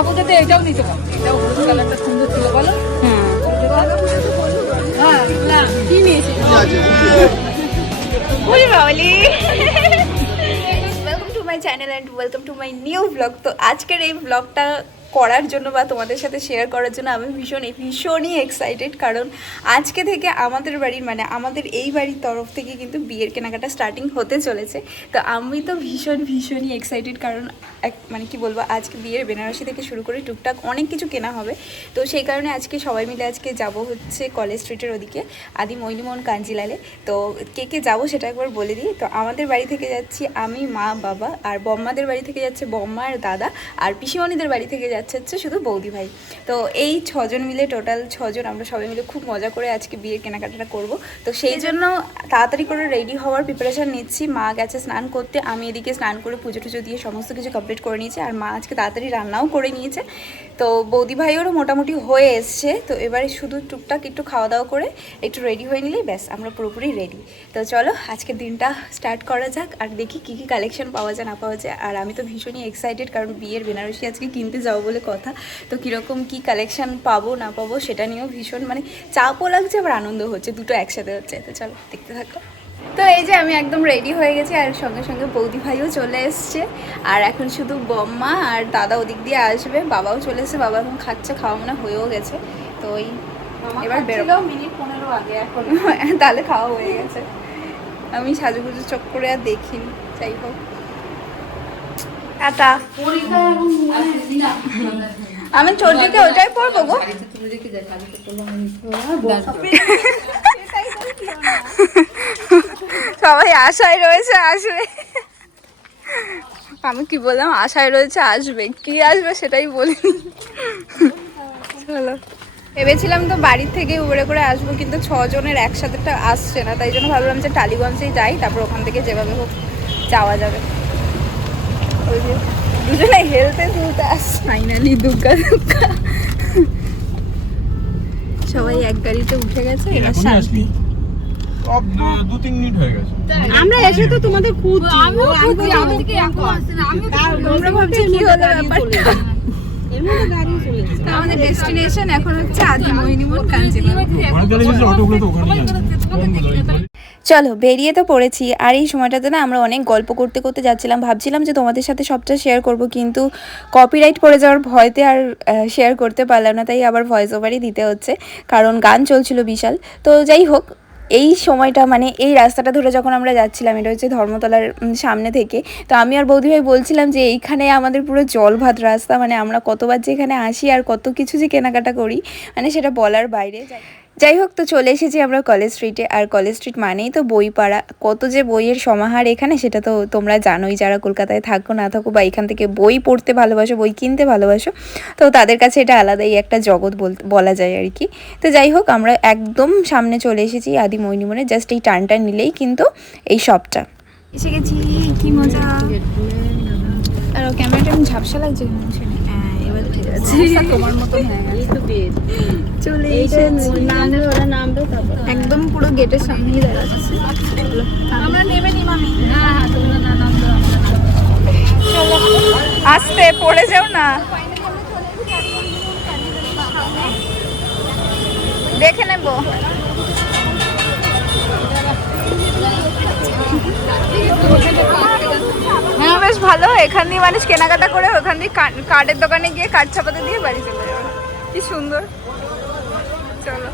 কাকুকে এটাও নিতে পারো, এটাও হলুদ কালারটা সুন্দর ছিল বলো। হ্যাঁ কি নিয়েছি welcome to my channel and welcome to my new blog. তো আজকের এই ব্লগটা করার জন্য বা তোমাদের সাথে শেয়ার করার জন্য আমি ভীষণই এক্সাইটেড, কারণ আজকে থেকে আমাদের বাড়ির আমাদের এই বাড়ির তরফ থেকে কিন্তু বিয়ের কেনাকাটা স্টার্টিং হতে চলেছে। তো আমি তো ভীষণই এক্সাইটেড, কারণ কি বলবো, আজকে বিয়ের বেনারসি থেকে শুরু করে টুকটাক অনেক কিছু কেনা হবে। তো সেই কারণে আজকে সবাই মিলে আজকে যাব হচ্ছে কলেজ স্ট্রিটের ওদিকে, আদি মৈনিমোহন কাঞ্জিলালে। তো কে যাবো সেটা একবার বলে দিই। তো আমাদের বাড়ি থেকে যাচ্ছি আমি, মা, বাবা, আর বম্মাদের বাড়ি থেকে যাচ্ছে বম্মা আর দাদা, আর পিসিমণিদের বাড়ি থেকে যাচ্ছে শুধু বৌদি ভাই। তো এই 6 জন মিলে, টোটাল 6 জন আমরা সবাই মিলে খুব মজা করে আজকে বিয়ের কেনাকাটাটা করব। তো সেই জন্য তাড়াতাড়ি করে রেডি হওয়ার প্রিপারেশান নিচ্ছি। মা গেছে স্নান করতে, আমি এদিকে স্নান করে পুজো টুজো দিয়ে সমস্ত কিছু কমপ্লিট করে নিয়েছি, আর মা আজকে তাড়াতাড়ি রান্নাও করে নিয়েছে। তো বৌদি ভাইয়েরও মোটামুটি হয়ে এসছে। তো এবারে শুধু টুকটাক একটু খাওয়া দাওয়া করে একটু রেডি হয়ে নিলেই ব্যাস আমরা পুরোপুরি রেডি। তো চলো আজকের দিনটা স্টার্ট করা যাক, আর দেখি কী কালেকশন পাওয়া যায় না পাওয়া যায়। আর আমি তো ভীষণই এক্সাইটেড, কারণ বিয়ের বেনারসি আজকে কিনতে যাবো বলে কথা। তো কীরকম কী কালেকশন পাবো না পাবো সেটা নিয়েও ভীষণ চাপও লাগছে, আবার আনন্দ হচ্ছে, দুটো একসাথে হচ্ছে। তো চলো দেখতে থাকো। তো এই যে আমি একদম রেডি হয়ে গেছি, আর সঙ্গে সঙ্গে বৌদি ভাইও চলে এসছে। আর এখন শুধু বম্মা আর দাদা ওদিক দিয়ে আসবে, বাবাও চলে এসছে, বাবা এখন খাচ্ছে, খাওয়া মনে হয়েও গেছে। তো ওই এবার বেরোবো মিনিট 15 আগে, এখন তাহলে খাওয়া হয়ে গেছে। আমি সাজুগুজু চক্করে আর দেখিনি, যাই হোক। আটা আমি চোরদিকে ওটাই পরবো গো। সবাই আশায় রয়েছে আসবে, আমি কি বললাম, আশায় রয়েছে আসবে, কি আসবে সেটাই বলিনি। চলো, ভেবেছিলাম তো বাড়ির থেকে উবেরে করে আসবো, কিন্তু 6 জনের একসাথে আসছে না, তাই জন্য ভাবলাম যে টালিগঞ্জেই যাই, তারপর ওখান থেকে যেভাবে হোক যাওয়া যাবে। ওই যে দুজনে হেলতে তুলতে আস, ফাইনালি দুগ্গা সবাই এক গাড়িতে উঠে গেছে, এবার শান্তি। আমরা এসে তো তোমাদের খুঁজছি, আমরা ভাবছি কি হলো ব্যাপারটা। আমাদের ডেস্টিনেশন এখন হচ্ছে আদি মৈনিমোহন কাঞ্জিলাল। চলো বেরিয়ে তো পড়েছি, আর এই সময়টাতে না আমরা অনেক গল্প করতে করতে যাচ্ছিলাম, ভাবছিলাম যে তোমাদের সাথে সবটা শেয়ার করব, কিন্তু কপিরাইট পড়ে যাওয়ার ভয়তে আর শেয়ার করতে পারলাম না, তাই আবার ভয়েস ওভারই দিতে হচ্ছে, কারণ গান চলছিল বিশাল। তো যাই হোক, এই সময়টা এই রাস্তাটা ধরে যখন আমরা যাচ্ছিলাম, এটা হচ্ছে ধর্মতলার সামনে থেকে। তো আমি আর বৌদি ভাই বলছিলাম যে এইখানে আমাদের পুরো জলভাত রাস্তা, আমরা কতবার যে এখানে আসি আর কত কিছু যে কেনাকাটা করি, সেটা বলার বাইরে। যাই হোক, তো চলে এসেছি আমরা কলেজ স্ট্রিটে, আর কলেজ স্ট্রিট মানেই তো বই পাড়া, কত যে বইয়ের সমাহার এখানে, সেটা তো তোমরা জানোই, যারা কলকাতায় থাকো না থাকো বা এখান থেকে বই পড়তে ভালোবাসো, বই কিনতে ভালোবাসো, তো তাদের কাছে এটা আলাদাই একটা জগৎ বলা যায় আর কি। তো যাই হোক, আমরা একদম সামনে চলে এসেছি আদি মৈনিমোহনে, জাস্ট এই টার্নটা নিলেই কিন্তু এই শপটা এসে গেছি। কি মজা! আর ক্যামেরাটা আমি ঝাপসা লাগছে, এবার ঠিক আছে, তোমার মতো চলে এসেছি, একদম পুরো গেটের সামনেই দাঁড়াচ্ছি। আমরা নেমে নি মামি, আস্তে পড়ে যাও না, দেখে নেব। হ্যাঁ বেশ ভালো, এখান দিয়ে মানুষ কেনাকাটা করে ওখান দিয়ে কার্ডের দোকানে গিয়ে কার্ড ছাপাতে দিয়ে বাড়ি চলে যাবে, কি সুন্দর। চলো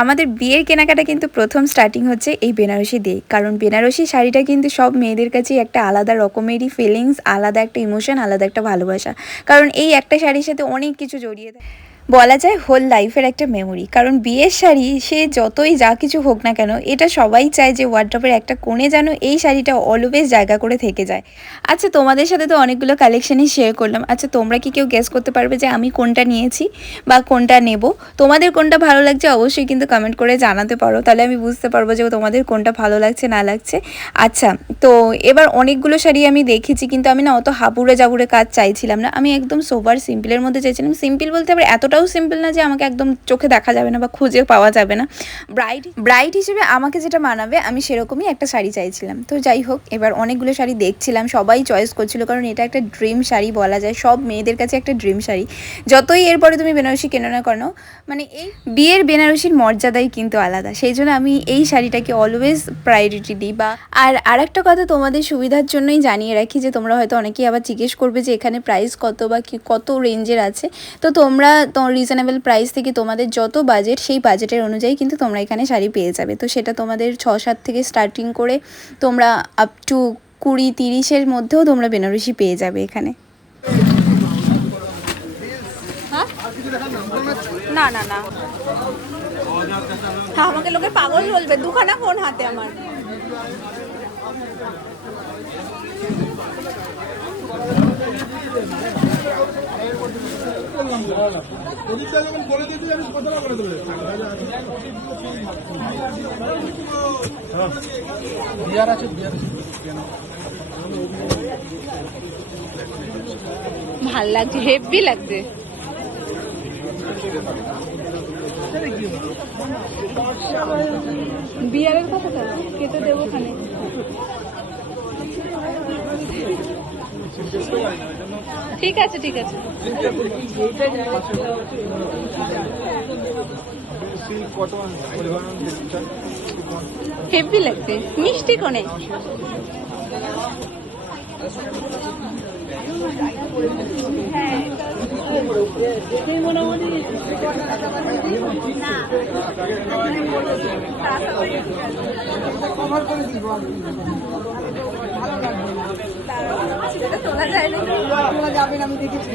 আমাদের বিয়ের কেনাকাটা কিন্তু প্রথম স্টার্টিং হচ্ছে এই বেনারসি দিয়ে, কারণ বেনারসি শাড়িটা কিন্তু সব মেয়েদের কাছেই একটা আলাদা রকমেরই ফিলিংস, আলাদা একটা ইমোশন, আলাদা একটা ভালোবাসা, কারণ এই একটা শাড়ির সাথে অনেক কিছু জড়িয়ে থাকে, বলা যায় হোল লাইফের একটা মেমোরি। কারণ বিয়ের শাড়ি সে যতই যা কিছু হোক না কেন, এটা সবাই চায় যে ওয়ার্ড্রপের একটা কোণে যেন এই শাড়িটা অলওয়েজ জায়গা করে থেকে যায়। আচ্ছা, তোমাদের সাথে তো অনেকগুলো কালেকশনই শেয়ার করলাম, আচ্ছা তোমরা কি কেউ গেস করতে পারবে যে আমি কোনটা নিয়েছি বা কোনটা নেব? তোমাদের কোনটা ভালো লাগছে অবশ্যই কিন্তু কমেন্ট করে জানাতে পারো, তাহলে আমি বুঝতে পারবো যে তোমাদের কোনটা ভালো লাগছে না লাগছে। আচ্ছা, তো এবার অনেকগুলো শাড়ি আমি দেখেছি, কিন্তু আমি না অত হাবুড়ে জাবুড়ে কাজ চাইছিলাম না, আমি একদম সোবার সিম্পলের মধ্যে চাইছিলাম। সিম্পল বলতে আবার এতটাও এতটাও সিম্পল না যে আমাকে একদম চোখে দেখা যাবে না বা খুঁজে পাওয়া যাবে না। ব্রাইড হিসেবে আমাকে যেটা মানাবে আমি সেরকমই একটা শাড়ি চাইছিলাম। তো যাই হোক, এবার অনেকগুলো শাড়ি দেখছিলাম, সবাই চয়েস করছিল, কারণ এটা একটা ড্রিম শাড়ি বলা যায়, সব মেয়েদের কাছে একটা ড্রিম শাড়ি। যতই এরপরে তুমি বেনারসি কেনো না কেন, মানে এই বিয়ের বেনারসির মর্যাদাই কিন্তু আলাদা, সেই জন্য আমি এই শাড়িটাকে অলওয়েজ প্রায়োরিটি দিই। বা আর একটা কথা তোমাদের সুবিধার জন্যই জানিয়ে রাখি, যে তোমরা হয়তো অনেকেই আবার জিজ্ঞেস করবে যে এখানে প্রাইস কত বা কত রেঞ্জের আছে। তো তোমরা রিজনেবল প্রাইস থেকে তোমাদের যত বাজেট, সেই বাজেটের অনুযায়ী কিন্তু তোমরা এখানে শাড়ি পেয়ে যাবে। তো সেটা তোমাদের 6-7 থেকে স্টার্টিং করে তোমরা আপ টু 20-30-এর মধ্যেও তোমরা বেনারসি পেয়ে যাবে এখানে। না না না, আমাকে লোকে পাগল বলবে, দুখানা ফোন হাতে আমার। ভাল লাগছে, হেভি লাগছে। বিয়ারের কথা কেটে দেবো ওখানে। ঠিক আছে ঠিক আছে। হেভি লাগছে, মিষ্টি কোনে।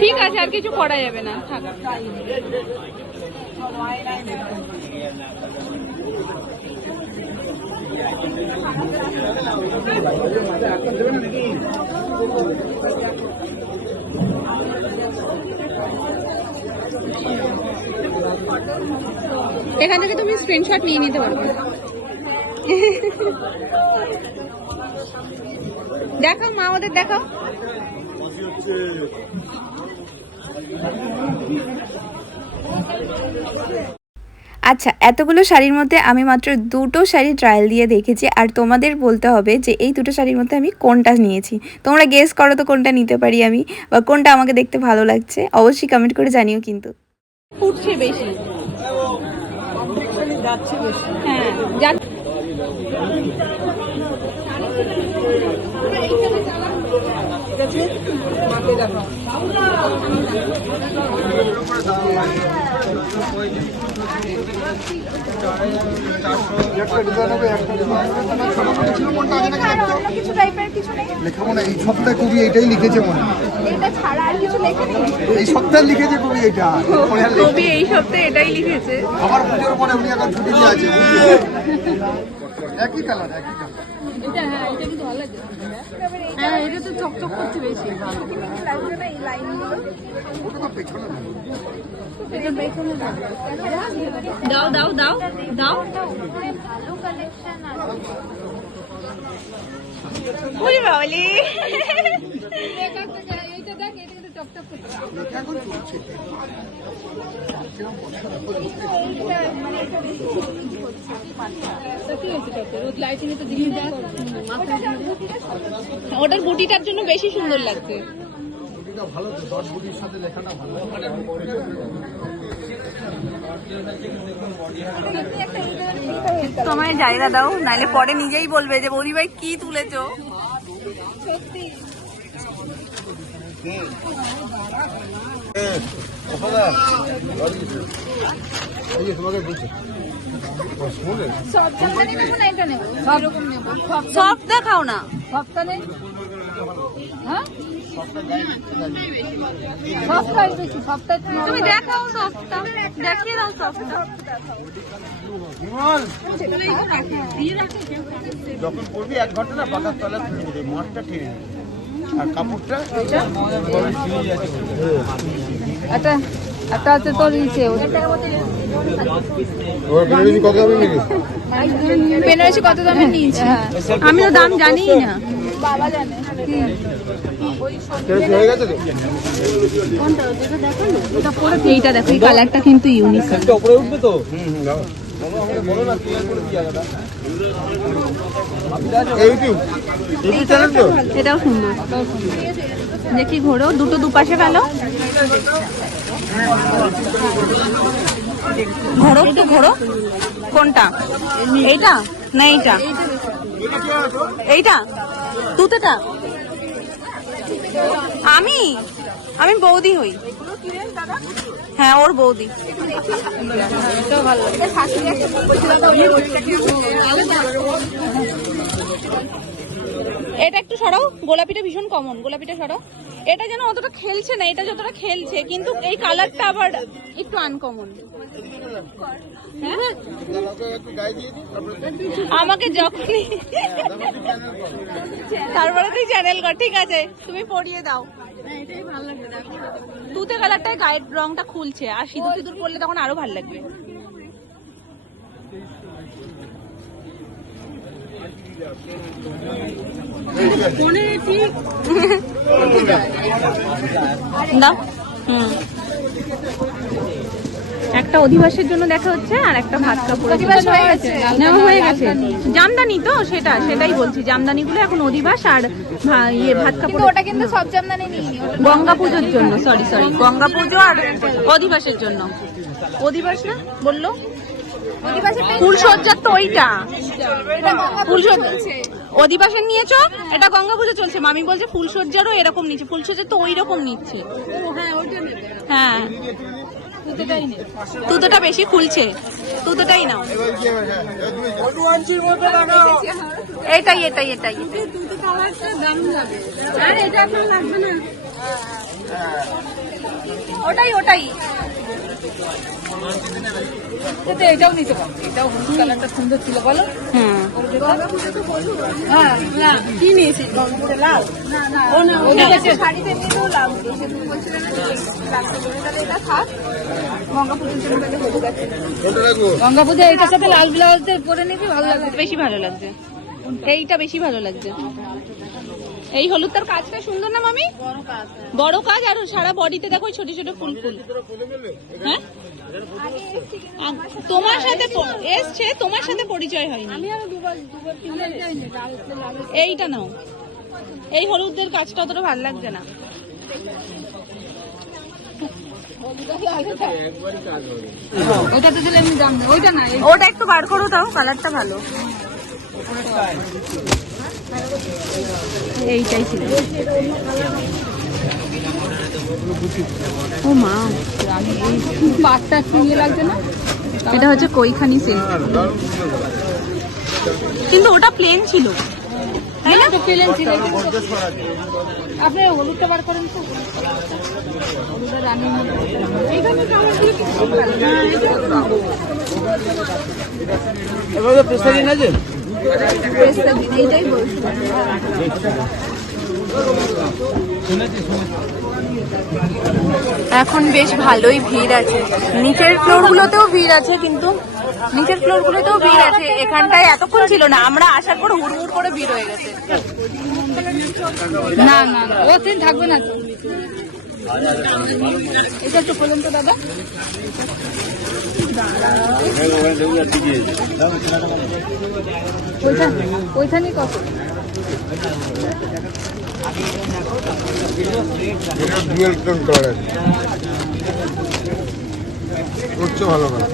ঠিক আছে, আর কিছু করা যাবে না। এখান থেকে তুমি স্ক্রিনশট নিয়ে নিতে পারবে। দেখাও মা, ওদের দেখাও। আচ্ছা, এতগুলো শাড়ির মধ্যে আমি মাত্র 2টো শাড়ি ট্রায়াল দিয়ে দেখেছি, আর তোমাদের বলতে হবে যে এই 2টো শাড়ির মধ্যে আমি কোনটা নিয়েছি। তোমরা গেস করো তো কোনটা নিতে পারি আমি, বা কোনটা আমাকে দেখতে ভালো লাগছে, অবশ্যই কমেন্ট করে জানিও। কিন্তু ফুটছে বেশি, হ্যাঁ লেখাবো না, এই সপ্তাহে কবি এটাই লিখেছে মনে হয়, এই সপ্তাহে লিখেছে কবি এটা, কবি এই সপ্তাহে এটাই লিখেছে। আমার পুজোর পরে উনি এখন ছুটি দিয়ে আছে। একই কালার, একই কালার। এটা হ্যাঁ, এটা কিন্তু ভালো লাগছে। হ্যাঁ, এটা তো চকচক করছে বেশি। দাও দাও দাও দাও। ওরে বাবলি, এইটা দেখ, এটা কিন্তু চকচক করছে। এখন চলছে। ওটার বুটিটার জন্য বেশি সুন্দর লাগছে। ভালো তো, ডট বুটির সাথে লেখাটা ভালো। তোমায় জায়গা দাও, নাহলে পরে নিজেই বলবে যে বৌদি ভাই কি তুলেছো। সত্যি সব দেখাও না, সপ্তাহ নেই। হ্যাঁ, তুমি দেখাও সবটা, দেখিয়ে দাও সবটা। যখন করবি 1 ঘন্টা না পাতার তলা মাঠটা ঠেনে আর কাপড়টা একটা আছে তোর ইচ্ছে। বেনারসি কত দামে নিয়েছি আমি তো দাম জানিই না। বাবা জানে। হয়ে গেছে তো এইটা দেখো, এই কালারটা কিন্তু ইউনিক। উপরে উঠবে তো এটাও সুন্দর। দেখি ঘোরো, দুটো দুপাশে ফেলো, ঘোরো একটু ঘোরো। কোনটা? এইটা না এইটা? এইটা তুতেটা? আমি আমি বৌদি হই। হ্যাঁ, ওর বৌদি। এটা একটু সরাও, গোলাপিটা ভীষণ কমন, গোলাপিটা সরাও। এটা যেন অতটা খেলছে না, এটা যতটা খেলছে, কিন্তু এই কালারটা আবার একটু আনকমন। আমাকে যখনই তারপরে তুই চ্যানেল কর, ঠিক আছে, তুমি পরিয়ে দাও। তুতে কালারটায় গায়ের রংটা খুলছে, আর সিঁদুর সিঁদুর করলে তখন আরো ভালো লাগবে। দাও। একটা অধিবাসের জন্য দেখা হচ্ছে, আর একটা ভাত কাপড় হয়ে গেছে। জামদানি তো, সেটাই বলছি, জামদানি গুলো এখন অধিবাস, আর ইয়ে ভাত কাপড়। ওটা কিন্তু সব জামদানি নেই, গঙ্গা পুজোর জন্য, সরি গঙ্গা পুজো আর অধিবাসের জন্য। অধিবাস না বললো, ফুলসজ্জার তো ওইটা, অধিবাসের নিয়েছো, এটা গঙ্গা পুজো চলছে। মামি বলছে ফুলসজ্জারও এরকম নিচ্ছে, ফুলসজ্জার তো ওই রকম নিচ্ছে। হ্যাঁ, তুতোটা বেশি খুলছে, তুতোটাই নাও। এটাই ওটাই এটাও নিতে পারো, এটাও হলুদ কালারটা সুন্দর ছিল বলো। কি নিয়েছি? লাল? শাড়িতে এমনিতেও লাভ গঙ্গা পুজো এটার সাথে লাল ব্লাউজ পরে নিবি, ভালো লাগবে, বেশি ভালো লাগছে, এইটা বেশি ভালো লাগছে। এই হলুদটার কাজটা সুন্দর না মামি? বড় কাজ, আর সারা বডিতে দেখো ছোট ছোট ফুল ফুল। হ্যাঁ, তোমার সাথে এসছে, তোমার সাথে পরিচয় হয়নি। এইটা নাও, এই হলুদের কাজটা অতটা ভালো লাগছে না। ওইটাতে দিলে এমনি দাম নেই, ওইটা না, ওটা একটু বার করো, তাও কালারটা ভালো। এইটাই ছিল। ও মা, পাটটা একটু ইয়ে লাগছে না? এটা হচ্ছে কৈখানি সিল্ক, কিন্তু ওটা প্লেন ছিল, তাই না? প্লেন ছিল, আপনি হলুদটা বার করেন তো, হলুদের রানী এইখানে এইটাই বলছি। এখন বেশ ভালোই ভিড় আছে, নিচের ফ্লোর গুলোতেও ভিড় আছে, কিন্তু নিচের ফ্লোর গুলোতেও ভিড় আছে। এখানটায় এতক্ষণ ছিল না, আমরা আসার পর হুড়মুড় করে ভিড় হয়ে গেছে। না না ও দিন থাকবে না। এটা একটু বলুন তো দাদা। ওইখানে কত? ভালো করে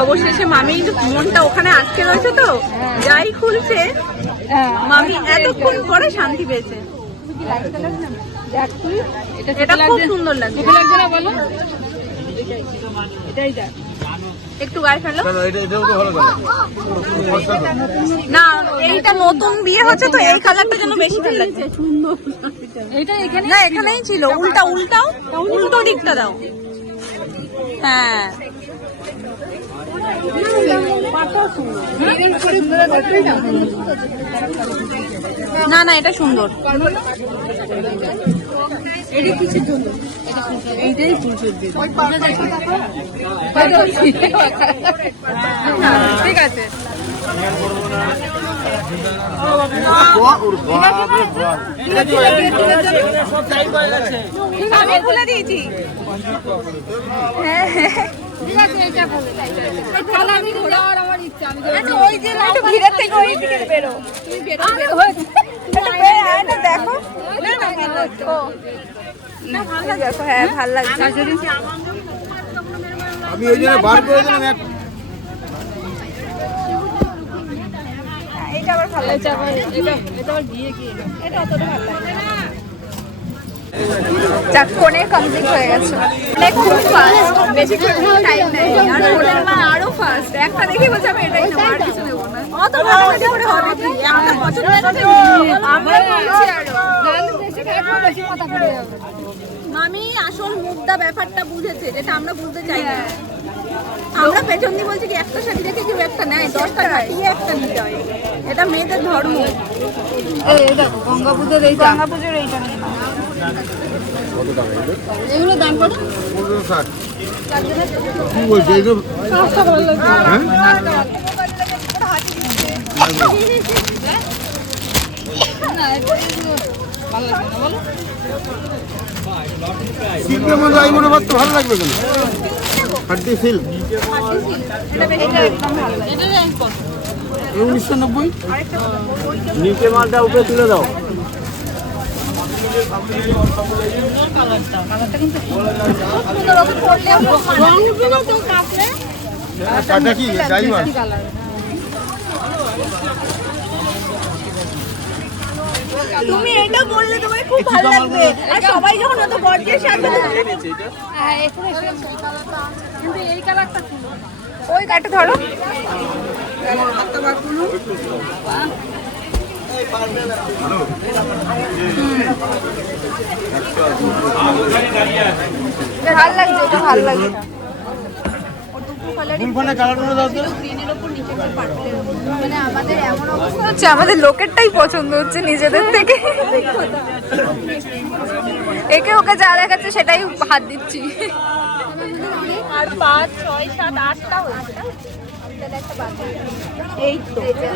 অবশেষে মামি মনটা ওখানে আটকে রয়েছে, তো যাই খুলছে মামি এতক্ষণ পরে শান্তি পেয়েছে। এটা খুব সুন্দর লাগছে, লাগছে না বলো? এটাই দেখ, একটু গায়ে ফেলো না। এইটা নতুন বিয়ে হচ্ছে তো, এই কালারটা যেন বেশি ভালো লাগছে। এটা এখানে না, এখানেই ছিল, উল্টাও, উল্টো দিকটা দাও। হ্যাঁ, না না, এটা সুন্দর। এটা কিসের জন্য? এইটাই পুজোর জন্য। ঠিক আছে। আমি খুলে দিয়েছি। ঠিক আছে, এটা বলে তাহলে আমি ঘোরার আমার ইচ্ছা। আমি ওই যে একটু ভিড়ের থেকে ওই দিকে বেরো। তুমি বেরো হয়েছে। একটু বের আয় না, দেখো। না ভালো দেখো, হ্যাঁ ভালো লাগছে। আমি ওই জন্য বার করে দিলাম এক এটা আবার ভালো লাগছে। এটা আবার গিয়ে গিয়ে এটা অতটা ভালো লাগে না। যাক, কোণে কমপ্লিট হয়ে গেছে। মানে খুব ফাস্ট, বেশি টাইম নেই। আর কোণের মা আরো ফাস্ট। একটা দেখে বলছে আমি এটাই নেবো, আর কিছু নেবো না। অত ভালোবাসা করে হবে কি? একটা পছন্দ হয়ে গেছে, আমরা বলছি আরো। বেশি কথা পড়ে যাবে। মামি আসল মুদ্রা ব্যাপারটা বুঝেছে, যেটা আমরা বুঝতে চাই না। আমরা পেছন দিয়ে বলছি কি একটা শাড়ি দেখে কেউ একটা নেয়, 10টা কাটিয়ে একটা নিতে হয়। এটা মেয়েদের ধর্ম। এই দেখো গঙ্গা পুজোর এইটা। গঙ্গা পুজোর এইটা নিয়ে নাও। এগুলো দাম কত? 1560 কি বলছে এই তো হ্যাঁ ভালো লাগবে না বলো? সিল্কের মধ্যে আই মনে তো ভালো লাগবে কেন হাড্ডি সিল্ক এটা বেশি একদম ভালো লাগে। এটা দাম কত? 1990 নিচে মালটা উপরে তুলে দাও রং উঠবে তো কাপড়ে। কাটা কি ড্রাইভার তুমি এটা বললে তোমায় খুব ভালো লাগবে। আর সবাই যখন অত গর্জিয়াস সাজবে, হ্যাঁ এখানে সেই কালারটা কিন্তু এই কালারটা খুলো। ওই কাটা ধরো। ভাল লাগছে, এটা ভাল লাগছে। ফুলফানে কালারগুলো দাও তো মানে আমাদের এমন অবস্থা হচ্ছে, আমাদের লোকেরটাই পছন্দ হচ্ছে নিজেদের থেকে। একে ওকে যা দেখাচ্ছে সেটাই হাত দিচ্ছি। আর 5, 6, 7, 8টা হয়েছে। এই তো এই যে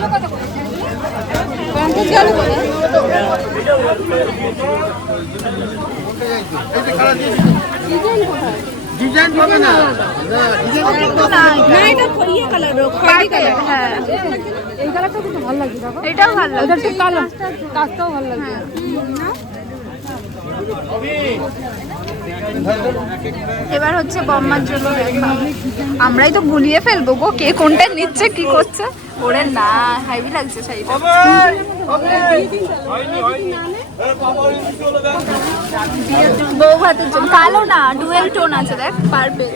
কালার দিয়েছি ডিজাইন পাবে না না, এটা খড়িয়া কালার, খয়েরি কালার। হ্যাঁ, এই কালারটা কিন্তু ভালো লাগছে দেখো। এটাও ভালো ওটা লাগছে। একটু কালো কাজটাও ভালো লাগছে। এবার হচ্ছে বম্মার জন্য দেখা। আমরাই তো গুলিয়ে ফেলবো গো, কে কোনটা নিচ্ছে কি করছে। ওরে না, হেভি লাগছে শাড়িটা। বউ ভাতের জন্য কালো না, ডুয়েল টোন আছে, দেখ purple.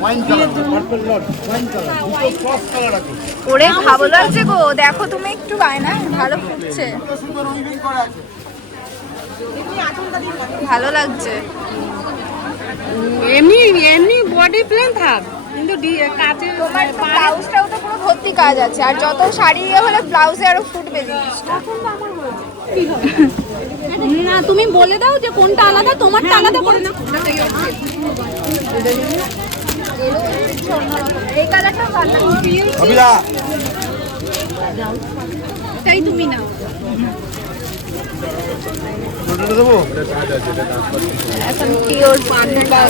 Wine colour purple not wine colour দুটো ক্রস কালার আছে ওরে ভালো লাগছে গো, দেখো তুমি একটু বায়না, ভালো ফুটছে, সুন্দর রঙিন করা আছে ভালো লাগছে। এমনি এমনি বডি প্লেন থাক কিন্তু কাজে তোমার ব্লাউজটাও তো পুরো ভর্তি কাজ আছে, আর যত শাড়ি ইয়ে হলে ব্লাউজে আরো ফুটবে জিনিসটা। না, তুমি বলে দাও যে কোনটা আলাদা, তোমারটা আলাদা করে না। এই কালারটা ভালো লাগছে। অবিরা তাই তুমি নাও। ছোটটা দেবো এখন পিওর পান্ডা।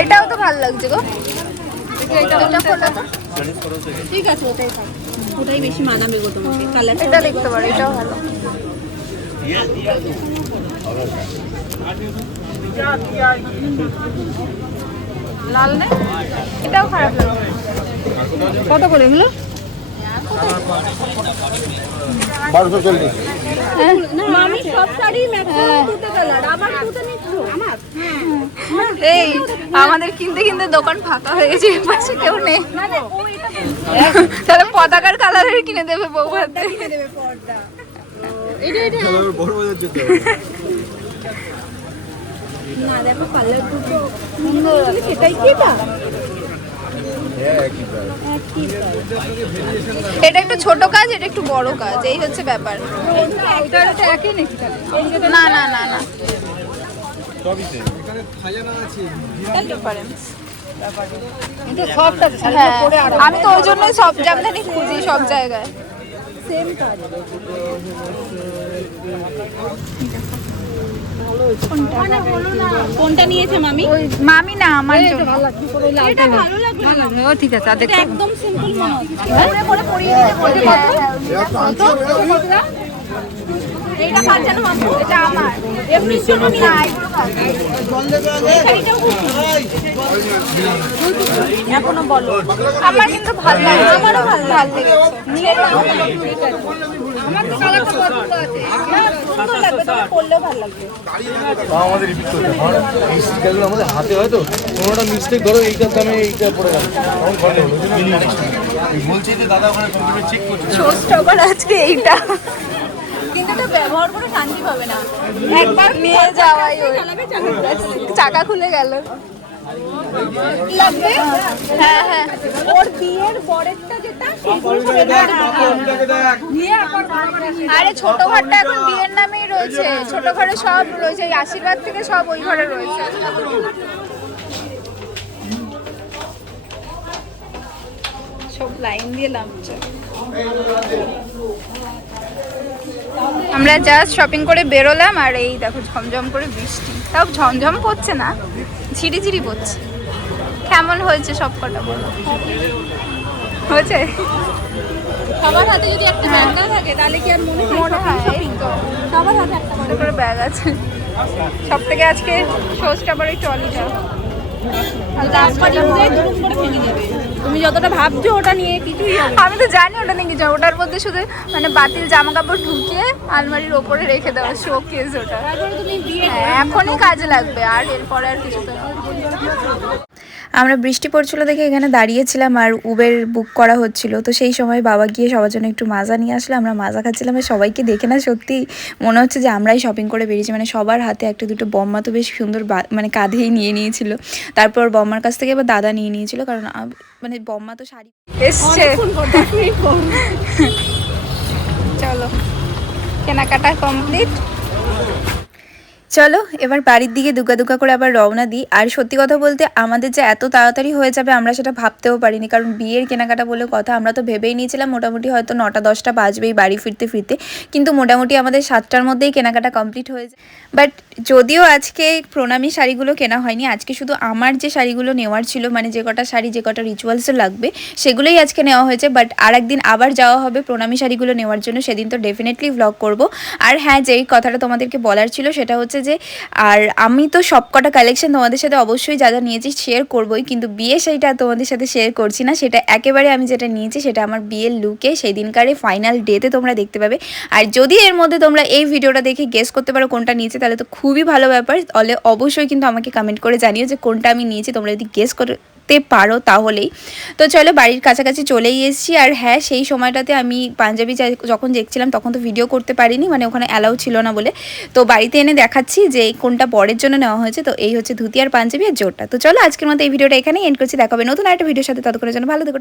এটাও তো ভালো লাগছে গো। এটা খোলা তো। ঠিক আছে, ওটাই থাক। ওটাই বেশি মানাবে গো তোমাকে। কালারটা এটা দেখতে পারো, এটাও ভালো। লাল নেই, এটাও খারাপ লাগছে। কত করে এগুলো? 1240 মামি সব শাড়ি ম্যাক্সিমাম তুতে কালার, আবার তুতে নিচ্ছ আমার। এই আমাদের কিনতে কিনতে দোকান ফাঁকা হয়ে গেছে, এর পাশে কেউ নেই। তাহলে পতাকার কালারের কিনে দেবে বউ হাতে। বড় বাজার যেতে না দেখো কালার দুটো সুন্দর। সেটাই কি এটা? এটা একটু ছোট কাজ, এটা একটু বড় কাজ, এই হচ্ছে ব্যাপার। একই নাকি তাহলে? না না না না, ডিফারেন্স। এটা সবটা হ্যাঁ, আমি তো ওই জন্যই সব জামদানি খুঁজি সব জায়গায়। সেম কাজ। কোনটা নিয়েছে মামি? ওই মামি না, আমার জন্য। ভালো লাগছে, পুরো লালটা ভালো লাগলো। ও ঠিক আছে, আর দেখো একদম সিম্পল মনে হচ্ছে। করে পরিয়ে দিতে বলবে। এইটা কার জানো মামু? এটা আমার। এমনি জন্য না, এগুলো কাজ। এখনো বলো। আমার কিন্তু ভালো লাগছে, আমারও ভালো লেগেছে। নিয়ে নাও। আমার তো কালারটা পছন্দ আছে। সুন্দর লাগবে, তোমার পরলেও ভালো লাগবে। আমাদের রিপিট করতে হয় মিস্টেকগুলো আমাদের হাতে হয় তো কোনোটা মিস্টেক ধরো এইটার দামে এইটা পড়ে গেল তখন ঘরে হলো বলছি যে দাদা ওখানে কম্পিউটার চেক করছে শোস্টপার আজকে এইটা। কিন্তু এটা ব্যবহার করে শান্তি পাবে না। একবার নিয়ে যাওয়াই ওই চাকা খুলে গেল। লাগবে? হ্যাঁ হ্যাঁ, ওর বিয়ের পরেরটা যেটা সেইগুলো সব আরে ছোট ঘরটা এখন বিয়ের নামেই রয়েছে, ছোট ঘরে সব রয়েছে, এই আশীর্বাদ থেকে সব ওই ঘরে রয়েছে। সব লাইন দিয়ে নামছে। আমরা জাস্ট শপিং করে বেরোলাম আর এই দেখো ঝমঝম করে বৃষ্টি, তাও ঝমঝম পড়ছে না, ঝিরিঝিরি পড়ছে। কেমন হয়েছে সব কটা বলো? হয়েছে? সবার হাতে যদি একটা ব্যাগ না থাকে তাহলে কি আর মনে হয় এই তো সবার হাতে একটা ছোট করে ব্যাগ আছে। সব থেকে আজকে শোজটা আবার এই ট্রলিটা। তুমি যতটা ভাবছো ওটা নিয়ে কিছুই হবে না। আমি তো জানি ওটা নিয়ে কিছু, ওটার মধ্যে শুধু মানে বাতিল জামা কাপড় ঢুকিয়ে আলমারির ওপরে রেখে দেওয়া শোকেস ওটা। তারপরে তুমি বিয়ে হ্যাঁ, এখনই কাজে লাগবে, আর এরপরে আর কিছু তো না। আমরা বৃষ্টি পড়ছিল দেখে এখানে দাঁড়িয়েছিলাম আর উবের বুক করা হচ্ছিল, তো সেই সময় বাবা গিয়ে সবার জন্য একটু মাজা নিয়ে আসলে আমরা মাজা খাচ্ছিলাম। আর সবাইকে দেখে না সত্যি মনে হচ্ছে যে আমরাই শপিং করে বেরিয়েছি, মানে সবার হাতে একটা দুটো বম্মা তো বেশ সুন্দর মানে কাঁধেই নিয়ে নিয়েছিল। তারপর বম্মার কাছ থেকে আবার দাদা নিয়ে নিয়েছিল, কারণ মানে বম্মা তো শাড়ি এসছে। চলো কেনাকাটা কমপ্লিট, চলো এবার বাড়ির দিকে দুগা দুগা করে আবার রওনা দিই। আর সত্যি কথা বলতে আমাদের যে এত তাড়াতাড়ি হয়ে যাবে আমরা সেটা ভাবতেও পারিনি, কারণ বিয়ের কেনাকাটা বলে কথা আমরা তো ভেবেই নিয়েছিলাম মোটামুটি হয়তো 9টা-10টা বাজবেই বাড়ি ফিরতে ফিরতে, কিন্তু মোটামুটি আমাদের 7টার মধ্যেই কেনাকাটা কমপ্লিট হয়ে যায়। বাট যদিও আজকে প্রণামী শাড়িগুলো কেনা হয়নি, আজকে শুধু আমার যে শাড়িগুলো নেওয়ার ছিল, মানে যে কটা শাড়ি যে কটা রিচুয়ালসে লাগবে সেগুলোই আজকে নেওয়া হয়েছে। বাট আর একদিন আবার যাওয়া হবে প্রণামী শাড়িগুলো নেওয়ার জন্য, সেদিন তো ডেফিনেটলি ভ্লগ করব। আর হ্যাঁ, যেই কথাটা তোমাদেরকে বলার ছিল সেটা হচ্ছে যে আর আমি তো সব কটা কালেকশন তোমাদের সাথে অবশ্যই যা যা নিয়েছি শেয়ার করবোই, কিন্তু বিয়ে সেইটা তোমাদের সাথে শেয়ার করছি না, সেটা একেবারে আমি যেটা নিয়েছি সেটা আমার বিয়ের লুকে সেই দিনকারে ফাইনাল ডেতে তোমরা দেখতে পাবে। আর যদি এর মধ্যে তোমরা এই ভিডিওটা দেখে গেস করতে পারো কোনটা নিয়েছে তাহলে তো খুবই ভালো ব্যাপার, তাহলে অবশ্যই কিন্তু আমাকে কমেন্ট করে জানিও যে কোনটা আমি নিয়েছি, তোমরা যদি গেস করতে পারো তাহলেই। তো চলো বাড়ির কাছাকাছি চলেই এসেছি। আর হ্যাঁ, সেই সময়টাতে আমি পাঞ্জাবি যখন দেখছিলাম তখন তো ভিডিও করতে পারিনি, মানে ওখানে অ্যালাউ ছিল না বলে, তো বাড়িতে এনে দেখাচ্ছি যে কোনটা বরের জন্য নেওয়া হয়েছে। তো এই হচ্ছে ধুতি আর পাঞ্জাবি আর জোরটা। তো চলো আজকের মতো এই ভিডিওটা এখানেই এন্ড করছি, দেখা হবে নতুন একটা ভিডিওর সাথে, ততক্ষণের জন্য ভালো থেকো।